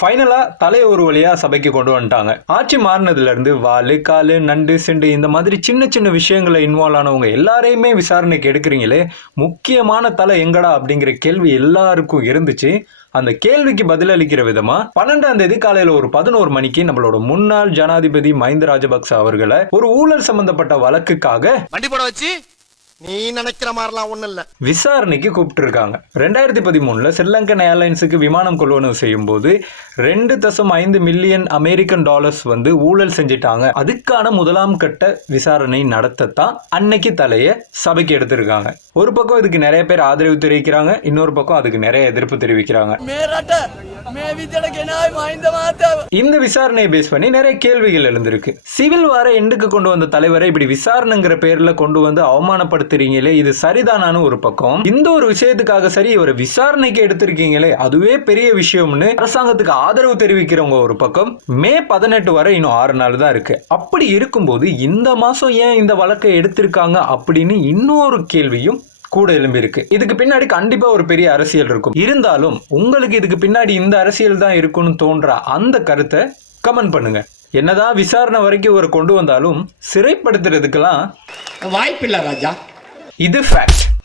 ஃபைனலா தலையை ஒரு வழியா சபைக்கு கொண்டு வந்துட்டாங்க. ஆட்சி மாறினதுல இருந்து வாலு, காலு, நண்டு, செண்டு இந்த மாதிரி சின்ன சின்ன விஷயங்களை இன்வால்வ் ஆனவங்க எல்லாரையுமே விசாரணைக்கு எடுக்கிறீங்களே, முக்கியமான தலை எங்கடா அப்படிங்கிற கேள்வி எல்லாருக்கும் இருந்துச்சு. அந்த கேள்விக்கு பதிலளிக்கிற விதமா 12ஆம் தேதி காலையில ஒரு 11 மணிக்கு நம்மளோட முன்னாள் ஜனாதிபதி மஹிந்த ராஜபக்ச அவர்களை ஒரு ஊழல் சம்பந்தப்பட்ட வழக்குக்காக வண்டி போட வச்சு நீ நினைக்கிற மாதிரிலாம் ஒண்ணு இல்ல விசாரணைக்கு கூப்பிட்டு இருக்காங்க. 2013 ஸ்ரீலங்கன் ஏர்லைன்ஸுக்கு விமானம் கொள்வனவு செய்யும் போது 2.5 மில்லியன் அமெரிக்கன் டாலர்ஸ் ஊழல் செஞ்சிட்டாங்க. அதுக்கான முதலாம் கட்ட விசாரணை நடத்தத்தான் அன்னைக்கு தலைய சபைக்கு எடுத்திருக்காங்க. ஒரு பக்கம் இதுக்கு நிறைய பேர் ஆதரவு தெரிவிக்கிறாங்க, இன்னொரு பக்கம் அதுக்கு நிறைய எதிர்ப்பு தெரிவிக்கிறாங்க. இந்த விசாரணையை பேஸ் பண்ணி நிறைய கேள்விகள் எழுந்திருக்கு. சிவில் வார எண்டுக்கு கொண்டு வந்த தலைவரை இப்படி விசாரணைங்கிற பேர்ல கொண்டு வந்து அவமானப்படுத்துறீங்களே, இது சரிதானான்னு ஒரு பக்கம். இந்த ஒரு விஷயத்துக்காக சரி இவரை விசாரணைக்கு எடுத்திருக்கீங்களே அதுவே பெரிய விஷயம்னு அரசாங்கத்துக்கு ஆதரவு தெரிவிக்கிறவங்க ஒரு பக்கம். மே 18 வரை இன்னும் 6 நாள் தான் இருக்கு. அப்படி இருக்கும்போது இந்த மாசம் ஏன் இந்த வழக்கை எடுத்திருக்காங்க அப்படின்னு இன்னொரு கேள்வியும் கூட எழும்பி இருக்கு. இதுக்கு பின்னாடி கண்டிப்பா ஒரு பெரிய அரசியல் இருக்கும். இருந்தாலும் உங்களுக்கு இதுக்கு பின்னாடி இந்த அரசியல் தான் இருக்குன்னு தோன்ற அந்த கருத்தை கமெண்ட் பண்ணுங்க. என்னதான் விசாரணை வரைக்கும் ஒரு கொண்டு வந்தாலும் சிறைப்படுத்துறதுக்கெல்லாம் வாய்ப்பில்லை ராஜா. இது ஃபேக்ட்.